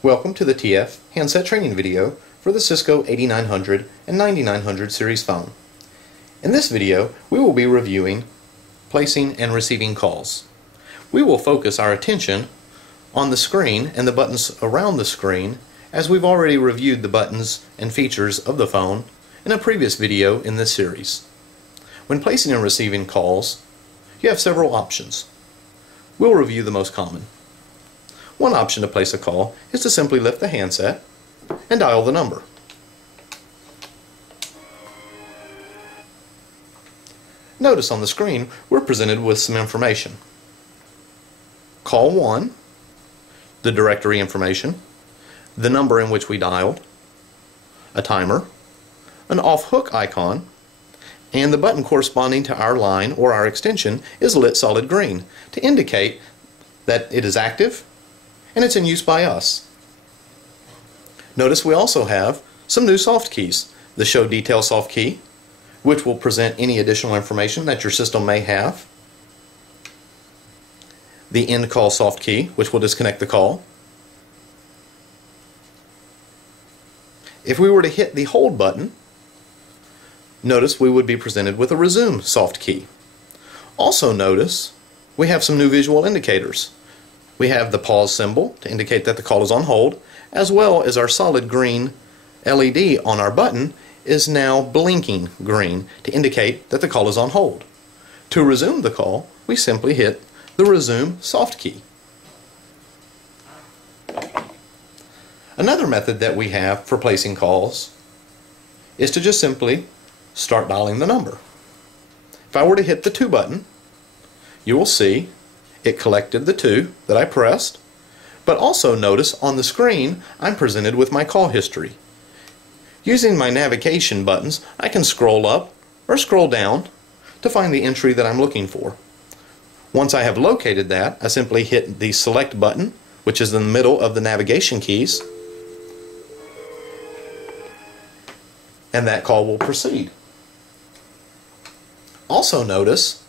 Welcome to the TF handset training video for the Cisco 8900 and 9900 series phone. In this video, we will be reviewing placing and receiving calls. We will focus our attention on the screen and the buttons around the screen, as we've already reviewed the buttons and features of the phone in a previous video in this series. When placing and receiving calls, you have several options. We'll review the most common. One option to place a call is to simply lift the handset and dial the number. Notice on the screen we're presented with some information. Call 1, the directory information, the number in which we dialed, a timer, an off-hook icon, and the button corresponding to our line or our extension is lit solid green to indicate that it is active and it's in use by us. Notice we also have some new soft keys. The Show Detail soft key, which will present any additional information that your system may have. The End Call soft key, which will disconnect the call. If we were to hit the Hold button, notice we would be presented with a Resume soft key. Also notice we have some new visual indicators. We have the pause symbol to indicate that the call is on hold, as well as our solid green LED on our button is now blinking green to indicate that the call is on hold. To resume the call, we simply hit the Resume soft key. Another method that we have for placing calls is to just simply start dialing the number. If I were to hit the 2 button, you will see it collected the 2 that I pressed, but also notice on the screen I'm presented with my call history. Using my navigation buttons, I can scroll up or scroll down to find the entry that I'm looking for. Once I have located that, I simply hit the Select button, which is in the middle of the navigation keys, and that call will proceed. Also notice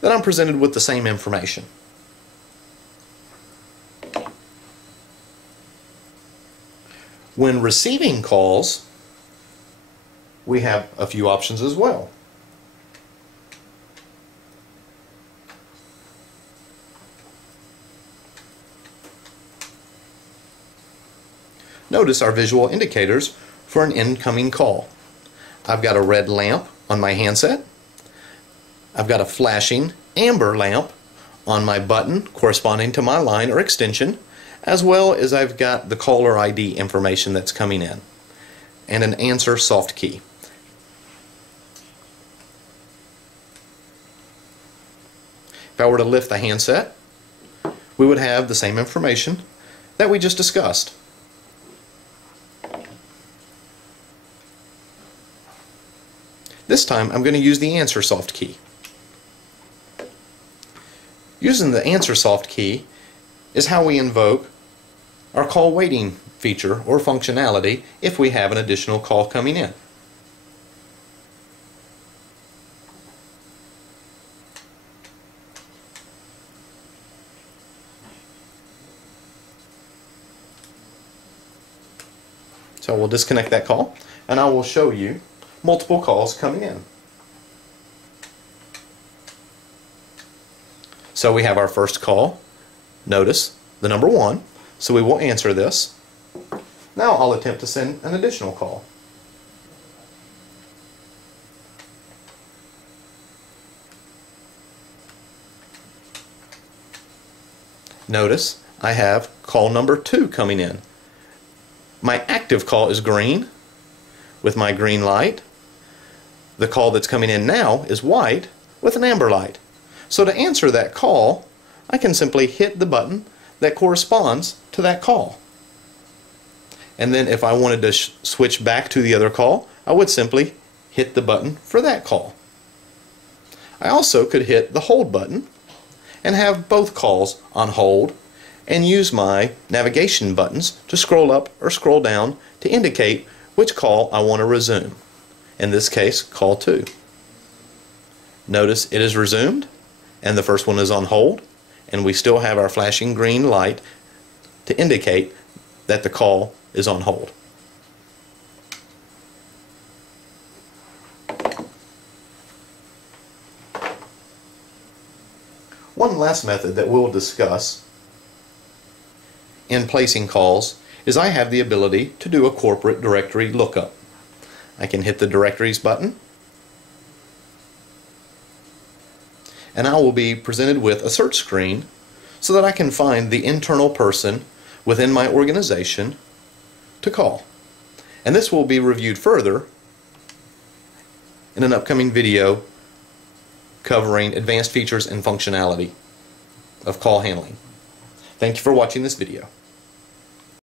that I'm presented with the same information. When receiving calls, we have a few options as well. Notice our visual indicators for an incoming call. I've got a red lamp on my handset. I've got a flashing amber lamp on my button corresponding to my line or extension, as well as I've got the caller ID information that's coming in, and an answer soft key. If I were to lift the handset, we would have the same information that we just discussed. This time I'm going to use the answer soft key. Using the answer soft key is how we invoke our call waiting feature or functionality if we have an additional call coming in. So we'll disconnect that call and I will show you multiple calls coming in. So we have our first call. Notice the number 1, so we will answer this. Now I'll attempt to send an additional call. Notice I have call number 2 coming in. My active call is green with my green light. The call that's coming in now is white with an amber light. So to answer that call, I can simply hit the button that corresponds to that call. And then if I wanted to switch back to the other call, I would simply hit the button for that call. I also could hit the Hold button and have both calls on hold and use my navigation buttons to scroll up or scroll down to indicate which call I want to resume. In this case, call 2. Notice it is resumed and the first one is on hold, and we still have our flashing green light to indicate that the call is on hold. One last method that we'll discuss in placing calls is I have the ability to do a corporate directory lookup. I can hit the directories button and I will be presented with a search screen so that I can find the internal person within my organization to call. And this will be reviewed further in an upcoming video covering advanced features and functionality of call handling. Thank you for watching this video.